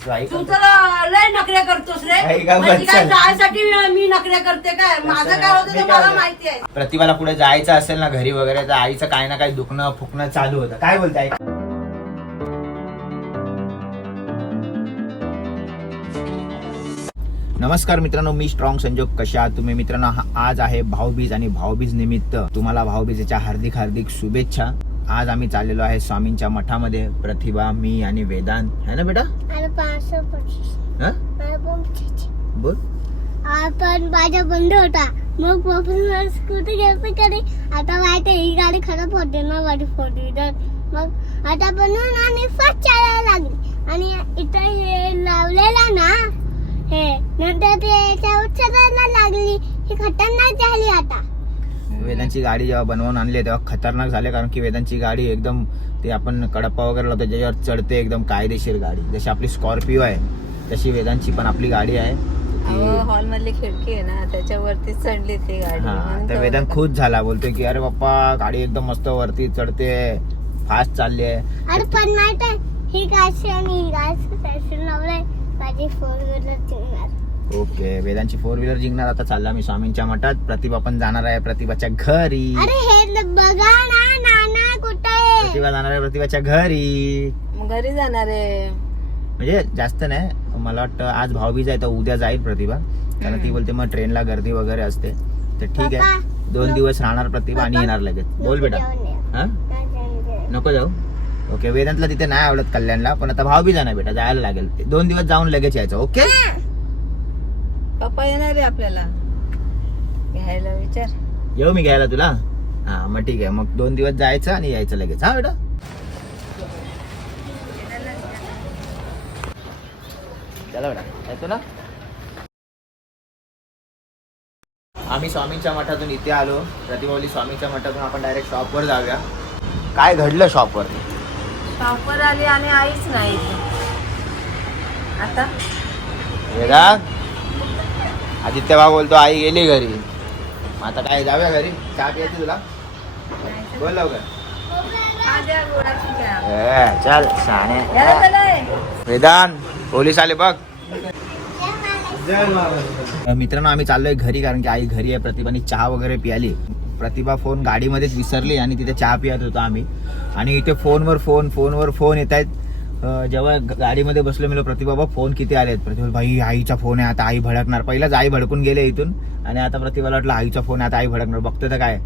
तू तर लय नकऱ्या करतोस रे. म्हणजे काय बच्चन? जायसाठी मी- नकऱ्या करते काय? माझं काय होतं ते मला माहिती आहे. प्रतिभाला कुठे जायचं असेल ना घरी वगैरे तर आईचं काय ना काही दुखणं फुकणं चालू होतं. काय बोलताय नमस्कार मित्रांनो मी स्ट्रॉंग संजोग. कशा आहात तुम्ही मित्रांनो? हा- आज आहे भाऊबीज आणि भाऊबीज निमित्त. तुम्हाला भाऊबीजेच्या हार्दिक हार्दिक शुभेच्छा. आज आम्ही चाललेलो आहे स्वामींच्या मठामध्ये. प्रतिभा मी आणि वेदांत. है ना बेटा? हा. बोल. आपण माझा बंद होता. मग पप्पा स्कूटी घ्यायचं कडे आता माहिती ही गाडी खराब होते ना माझी फोर व्हीलर मग आता बनवून आणि फास्ट चालायला लागली. आणि इथं हे लावलेला ना हे नंतर ते याच्यावर चढायला लागली. ही खतरनाक झाली आता. वेदांची गाडी जेव्हा बनवून आणली तेव्हा खतरनाक झाले कारण की वेदांची गाडी एकदम ते आपण कडप्पा वगैरे लावतो त्याच्यावर चढते एकदम कायदेशीर गाडी. जशी आपली स्कॉर्पिओ आहे तशी वेदांची पण आपली गाडी आहे. हॉल मधली खिडकी आहे ना त्याच्यावरती चढली ती गाडी. हा तर तो- वेदांत खुश झाला बोलतोय की अरे बाप्पा गाडी एकदम मस्त वरती चढते फास्ट चालली आहे. अरे पण माहीत आहे ही गाडी आणि ही गाडी माझी फोर व्हीलर ओके वेदांची फोर व्हीलर जिंकणार आता चालला मी स्वामींच्या मठात. प्रतिभा पण जाणार आहे प्रतिभाच्या घरी. अरे हे बघा ना नाना कुठे? प्रतिभा जाणार आहे प्रतिभाच्या घरी. मग घरी जाणार आहे. म्हणजे जास्त नाही मला वाटतं आज भाऊबीज आहे तर उद्या जाईल प्रतिभा. कारण ती बोलते मग ट्रेनला गर्दी वगैरे असते. तर ठीक आहे दोन दिवस राहणार प्रतिभा आणि येणार लगेच. बोल बेटा. हा. नको जाऊ. ओके वेदांतला तिथे नाही आवडत कल्याणला पण आता भाऊबीज आहे ना बेटा जायला लागेल. दोन दिवस जाऊन लगेच यायचं ओके? पप्पा येणार आहे आपल्याला. घ्यायला विचार. येऊ मी घ्यायला तुला? हा मग ठीक आहे. मग दोन दिवस जायचं आणि यायचं लगेच. हा बेटा? चला बेटा. येतो ना? आम्ही स्वामींच्या मठातून इथे आलो. प्रतिभावली स्वामींच्या मठातून आपण डायरेक्ट शॉपवर जाऊया. काय घडलं शॉपवर शॉपवर आली आणि आईच नाही. आता? आदित्य भाऊ बोलतो आई गेली घरी. मग आता काय जाऊया घरी? चहा प्यायची तुला? बोल हा चल. वेदांत पोलीस आले बघ. मित्रांनो आम्ही चाललोय घरी कारण की आई घरी आहे. प्रतिभाने चहा वगैरे प्याली. प्रतिभा फोन गाडीमध्येच विसरली आणि तिथे चहा पियत होतो आम्ही. आणि इथे फोनवर फोन फोनवर फोन येत आहेत जेव्हा गाडीमध्ये बसलो मी प्रतिभाबा फोन किती आले आहेत प्रतिभा भाई आईचा फोन आहे आता आई भडकणार. पहिलाच आई भडकून गेले इथून आणि आता प्रतिभाला वाटलं आईचा फोन आहे आता आई भडकणार. बघतो तर काय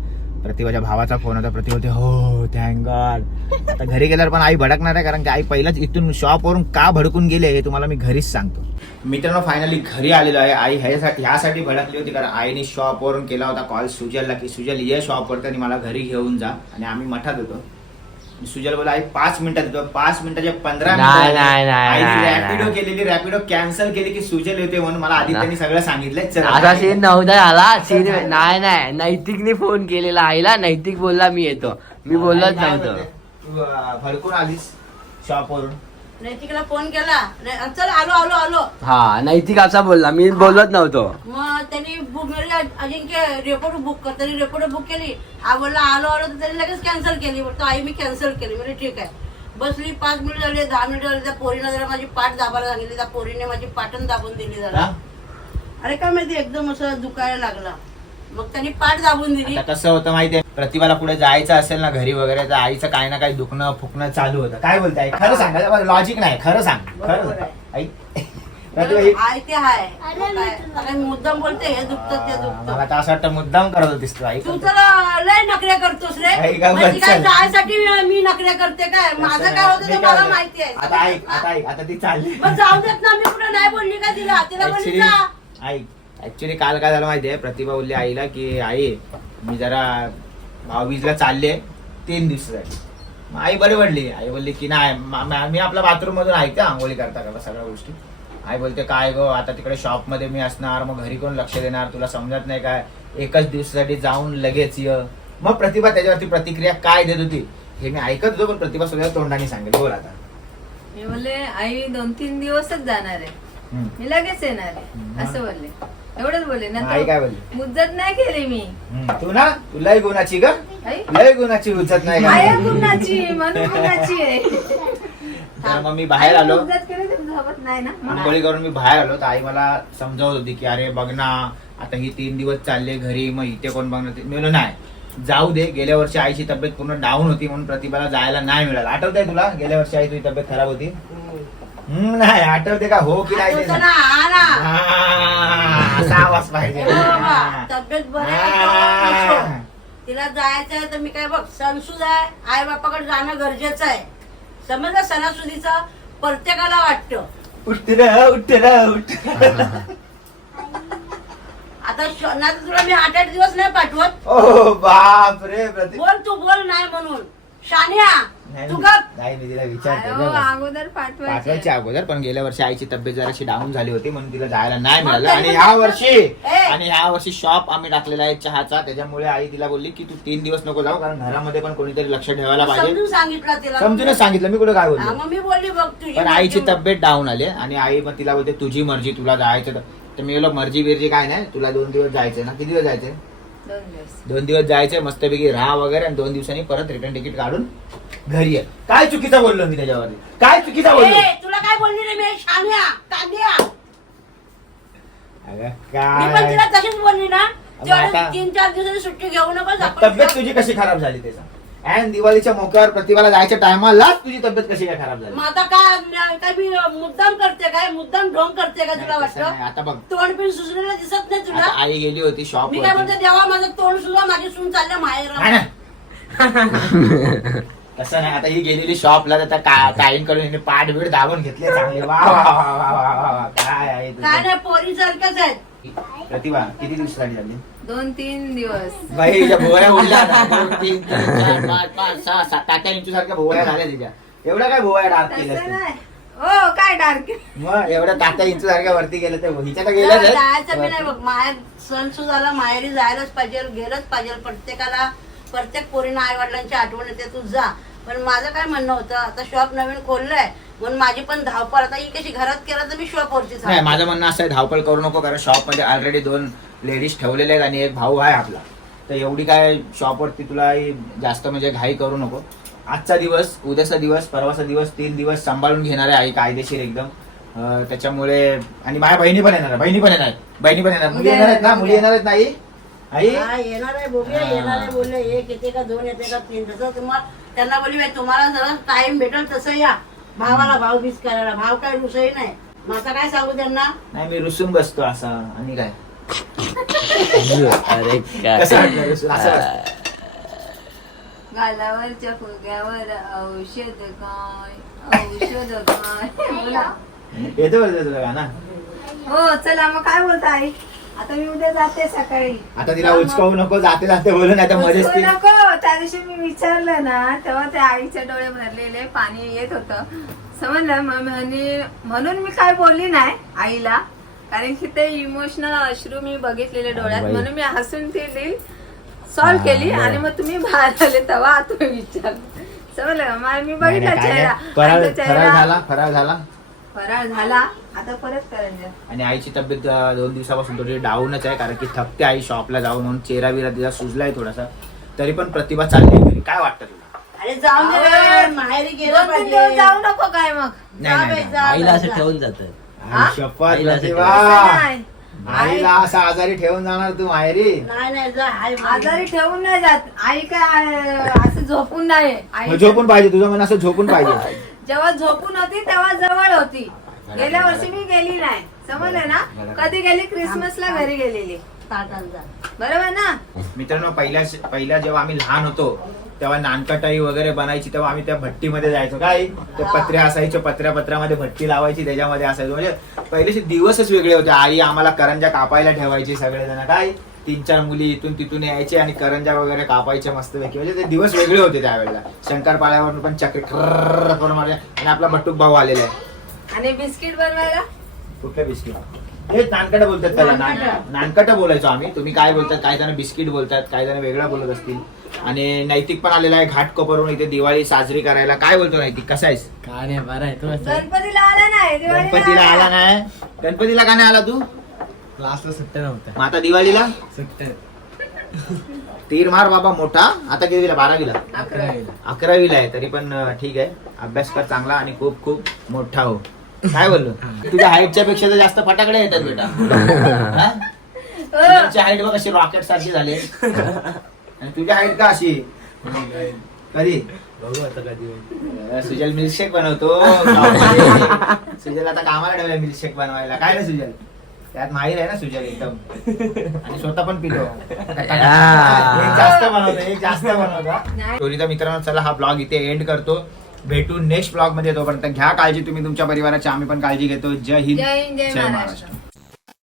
प्रतिभाच्या भावाचा फोन होता प्रतिभा होते हो थँक गॉड आता घरी गेल्यावर पण आई भडकणार आहे कारण की आई पहिलाच इथून शॉपवरून का भडकून गेले हे तुम्हाला मी घरीच सांगतो. मित्रांनो फायनली घरी आलेलो आहे. आई ह्यासाठी ह्यासाठी भडकली होती कारण आईने शॉपवरून केला होता कॉल सुजलला की सुजल ये शॉपवरती आणि मला घरी घेऊन जा. आणि आम्ही मठात होतो. सुजल बोला आई पाच मिनिटात येतो पाच मिनिटाचे पंधरा नाही, नाही, नाही, नाही, रॅपिडो नाही. केलेली रॅपिडो कॅन्सल केली की सुजल येते म्हणून मला आदित्यने सगळं सांगितलंय. चल आता सीन नव्हता आला सीन नाही नाही. नैतिकने फोन केलेला आईला. नैतिक बोलला मी येतो. मी बोललोच नव्हतं? तू अं, भडकून आलीस शॉपवरून नैतिकला फोन केला. न- चल आलो आलो आलो. हा नैतिक असा बोलला. मी बोलत नव्हतो. मग त्यांनी बुक म्हणजे अजिंक्य रेपोर्ट बुक कर त्यांनी रेपोर्ट बुक केली. हा बोलला आलो आलो तर त्यांनी लगेच कॅन्सल केली. बोलतो आई मी कॅन्सल केली. म्हणजे ठीक आहे. बसली पाच मिनिट झाले दहा मिनिट झाले त्या पोरीनं जरा माझी पाठ दाबायला सांगितली. त्या पोरीने माझी पाटण दाबून दिली जरा? अरे काय माहिती एकदम असं दुखायला लागला. मग त्यांनी पाठ दाबून दिली. आता कसं होतं माहितीये? प्रतिभाला कुठे जायचं असेल ना घरी वगैरे तर आईचं काही ना काही दुखणं फुकणं चालू होतं. काय बोलताय खरं सांग. लॉजिक नाही. खरं सांग. खरं बरोबर आहे. आई प्रतिभा ही- आहे ते आहे अरे मग काय? आता मी मुद्दाम बोलते हे दुखतं ते मला दुखतं तर असं वाटतं मुद्दाम करत होतीस तू आई. तू तर लय नकऱ्या करतोस रे. आई का म्हणजे काय बच्चन? जायसाठी मी- मी नकऱ्या करते काय? माझं काय होतं ते मला बोलतो? माहिती आहे. आता ऐक आता ऐक. आता ती चालली. मग जाऊ देत ना मी कुठे नाही बोलली का तिला? तिला बोलली ऍक्च्युली जा. आई ऍक्च्युली काल काय झालं माहितीये? प्रतिभा बोलली आईला की आई मी जरा भाऊबीजला चालले तीन दिवसासाठी. मग आई बरी पडली. आई बोलली की नाही मा- आपल्या बाथरूम मधून ऐकते आंघोळी करता करता सगळ्या गोष्टी. आई बोलते काय गो आता तिकडे शॉपमध्ये मी असणार मग घरी कोण लक्ष देणार? तुला समजत नाही काय? एकच दिवसासाठी जाऊन लगेच ये. मग प्रतिभा त्याच्यावरती प्रतिक्रिया काय देत होती? हे मी ऐकत होतो पण प्रतिभा सगळ्या तोंडाने सांगेल बोल आता. मी बोलले आई दोन तीन दिवसच जाणार आहे. मी लगेच येणार. आहे. असं बोलले. एवढंच बोलले. मग आई काय नंतर बोलली? मुद्दत नाही केली मी. हम्म. तू ना तू लय गुणाची ग. आई? लय गुणाची उचत नाही आहे का गुणाची म्हणून गुणाची आहे. तर मग मी बाहेर आलो. मुद्दत केली तर सोबत नाही ना? आंघोळी करून मी बाहेर आलो. तर आई मला समजावत होती की अरे बघ ना आता ही तीन दिवस चालले घरी मग इथे कोण बघणार? ते?" मी म्हणलो नाही जाऊ दे. गेल्या वर्षी आईची तब्येत पूर्ण डाऊन होती म्हणून प्रतिभाला जायला नाही मिळालं. आठवतंय तुला? गेल्या वर्षी आई तुझी तब्येत खराब होती? हम्म, नाही आठवते का? हो की नाही ते आठवतं सांग. ना ना असा आवाज पाहिजे. हो बाबा. तब्येत बरी आहे तेव्हा. नसो. तिला जायचं आहे तर मी काय बघ सणसूद आहे. आई बापाकडे जाणं गरजेचं आहे. समजलं सणासुदीचं? प्रत्येकाला वाटतं. उठ रे, उठ रे, उठ रे. आता शनात तुला मी आठ आठ दिवस नाही पाठवत. ओ बाप रे प्रति बोल तू बोल नाही म्हणून. शानिया नाही, तू गप. नाही मी तिला विचारते. अगोदर पाठवायची. अगोदर पण गेल्या वर्षी आईची तब्येत जराशी डाऊन झाली होती म्हणून तिला जायला नाही मग मिळालं. तरी आणि पण- ह्या वर्षी ए! आणि ह्या वर्षी शॉप आम्ही टाकलेला आहे चहाचा त्याच्यामुळे आई तिला बोलली की तू तीन दिवस नको जाऊ कारण घरामध्ये पण कोणीतरी लक्ष ठेवायला पाहिजे. समजून सांगितलं तिला. समजूनच सांगितलं मी कुठे काय हा, बोललो मग मी बोलली बघ तुझी पण आईची मर्जी. तब्येत डाऊन आली आणि आई मग तिला बोलते तुझी मर्जी तुला जायचं तर- तर मी बोललो मर्जी बिर्जी काय नाही तुला दोन दिवस जायचंय ना किती दिवस जायचंय? दोन दिवस. दोन दिवस जायचंय मस्तपैकी राहा वगैरे आणि दोन दिवसांनी परत रिटर्न तिकीट काढून घरी ये. काय चुकीचं बोललो मी त्याच्यावरती? काय चुकीचं बोललो? ए, तुला काय बोलली रे मी? शानिया कांदिया. अगं, मी पण तिला काय तशीच बोलली ना. आता- तेवढं तीन चार दिवसाची सुट्टी घेऊ आपण तब्येत तुझी कशी खराब झाली त्याचा? आणि दिवाळीच्या मोक्यावर प्रतिभाला जायच्या टायमालाच तुझी तब्येत कशी काय खराब झाली? मग आता काय मी- काय मी मुद्दाम करते काय? मुद्दाम ढोंग करते का तुला नाही, तसं नाही. वाटतं आता बघ. तोंड पिन सुचलेलं दिसत नाही तुला? आई गेली होती शॉप मी काय म्हणते देवा माझं तोंड सुद्धा माझी सून चालल्या माहेर तसं नाही. आता ही गेलेली शॉपला तर ताईंकडून हिने पाठ बीड दाबून घेतले. चांगले. वा वा वा वा वा वा वा. वा. काय आहे तुझं? काय नाही पोरी सारख्याच आहेत. प्रतिभा किती दिवसासाठी झाली दोन तीन दिवस. बाई हिच्या भोवऱ्या उडल्या. ना. दोन, तीन, तीन, चार, पाच, पाच, सहा, सात, आठ इंचू सारख्या भोवऱ्या झाल्या तिच्या. एवढ्या काय भोवऱ्या डार्क तसं केल्या नाही. हो काय डार्क मग एवढ्या तात्या इंचू सारख्या वरती गेल्या तर हिच्या तर गेल्याच आहेत. जायचं बी नाही बघ. माहेर सण माहेरी जायलाच पाहिजे गेलंच पाहिजे. प्रत्येकाला प्रत्येक पोरीनं आई वडिलांची आठवण येते तू जा. पण माझं काय म्हणणं होतं आता शॉप नवीन खोललंय. म्हणून माझी पण धावपळ आता ही कशी घरात केलं तर मी शॉप वरती नाही माझं म्हणणं असं आहे धावपळ करू नको कारण शॉपमध्ये ऑलरेडी दोन लेडीज ठेवलेले आहेत आणि एक भाऊ आहे आपला. तर एवढी काय शॉपवरती तुला जास्त म्हणजे घाई करू नको. आजचा दिवस उद्याचा दिवस परवाचा दिवस तीन दिवस सांभाळून घेणार आहे आई कायदेशीर एकदम. त्याच्यामुळे आणि माझ्या बहिणी पण येणार बहिणी पण येणार. बहिणी पण येणार मुली येणार आहेत ना? मुली येणार आहेत नाही आई? येणार आहे हा. येणार आहे बोलले एक येते का दोन येते का तीन. तसं तुम्हाला त्यांना बोलली "बाई, तुम्हाला जरा टाइम भेटेल तसं या. भावाला भाव बीज करायला. भाव काय रुसही नाही. मग आता काय सांगू त्यांना? नाही मी रुसून बसतो असा. आणि काय? अरे कसं वाटलं रुसून? असं काय वाटतं. गालावरच्या फुग्यावर औषध काय? औषध काय? बोला. येतो बरं तुला गाणं? हो चला. मग काय बोलता आई आता मी उद्या जाते सकाळी. आता तिला उचकावू नको जाते जाते बोलू नाही तर मध्येच उचलू ती नको. त्या दिवशी मी विचारलं ना तेव्हा ते आईचे डोळे भरलेले पाणी येत होतं. समजलं? मग म्हणे म्हणून मी काय बोलली नाही आईला. कारण की ते इमोशनल अश्रू मी बघितलेले डोळ्यात. बाई. म्हणून मी हसून ती डील सॉल्व्ह केली आणि मग तुम्ही बाहेर आले तेव्हा तुम्ही विचारलं. समजलं? मग मी नाही, बघितला नाही, काय चेहरा. नाही. फराळ आणि तो फराळ चेहरा. झाला फराळ झाला. फराळ झाला. आता परत करायचं. आणि आईची तब्येत दोन दिवसापासून थोडी डाऊनच आहे कारण की थकते आई शॉपला जाऊन म्हणून. चेहरा बिरा तिचा सुजलाय थोडासा. तरी पण प्रतिभा चालली घरी. काय वाटतं तुला? अरे जाऊन दे रे, माहेरी गेलं दोन तीन दिवस पाहिजे जाऊ नको काय मग. जा नाही, बाई, नाही, जा आईला असं जा. ठेवून जात. आई शपथ आईला असं प्रतिभा. असं नाही. आईला असं आजारी ठेवून जाणार तू माहेरी? नाही नाही जा. हाय आजारी ठेवून नाही जात. आई काय असं झोपून नाही. आई झोपून पाहिजे. तुझं मन असं झोपून पाहिजे. जेव्हा झोपून होती तेव्हा जवळ होती. गेल्या वर्षी मी गेली नाही. समजलं ना? कधी गेली? क्रिसमसला घरी गेलेली. बरोबर ना? मित्रांनो पहिल्या पहिल्या जेव्हा आम्ही लहान होतो तेव्हा नानकटाई वगैरे बनायची तेव्हा आम्ही त्या भट्टीमध्ये जायचो. काय? ते पत्र्या असायचे पत्र्या पत्र्यामध्ये भट्टी लावायची त्याच्यामध्ये असायचो. म्हणजे पहिलेचे दिवसच वेगळे होते. आई आम्हाला करंजा कापायला ठेवायची सगळेजण. काय? तीन चार मुली इथून तिथून यायचे आणि करंजा वगैरे कापायचे मस्तपैकी म्हणजे ते दिवस वेगळे होते त्यावेळेला. शंकरपाळ्यावरून पण चक्र करून मारले. आणि आपला बट्टूक भाऊ आलेला आहे. आणि बिस्किट बनवायला? कुठले बिस्किट? हे नानकट बोलतात त्याला. नानकटं. नानकट बोलायचो आम्ही. तुम्ही काय बोलतात काही जण बिस्किट बोलतात काही जण वेगळा बोलत असतील. आणि नैतिक पण आलेला आहे घाटकोपरून इथे दिवाळी साजरी करायला. काय बोलतो नैतिक? कसा आहेस? काय नाही बरं आहे. तू गणपतीला आला नाही दिवाळीला गणपतीला आला. नाही. गणपतीला का नाही आला तू? क्लासला सुट्ट्या नव्हत्या. मग आता दिवाळीला? सुट्ट्या तीर मार बाबा मोठा. आता कितीला बारावीला. अकरा अकरावीला आहे तरी पण ठीक आहे. अभ्यास कर चांगला आणि खूप खूप मोठा हो. काय बोललो? तुझ्या हाईटच्या पेक्षा तर जास्त फटाकडे येतात बेटा. तुझ्या हाईट बघ अशी रॉकेट सारखी झाली. आणि तुझ्या हाईट का अशी? कधी? बघू आता कधी होईल. सुजल मिल्कशेक बनवतो. सुजल आता कामाला ठेवलं मिल्कशेक बनवायला. काय ना सुजल? त्यात माहीर आहे ना सुजल एकदम. आणि स्वतः पण पितो. एक जास्त बनवतो एक जास्त बनवतो स्टोरीचा मित्रांनो चला हा ब्लॉग इथे एंड करतो. भेटू नेक्स्ट ब्लॉगमध्ये तोपर्यंत. घ्या काळजी तुम्ही तुमच्या परिवाराची आम्ही पण काळजी घेतो. जय हिंद जय हिंद, जय महाराष्ट्र.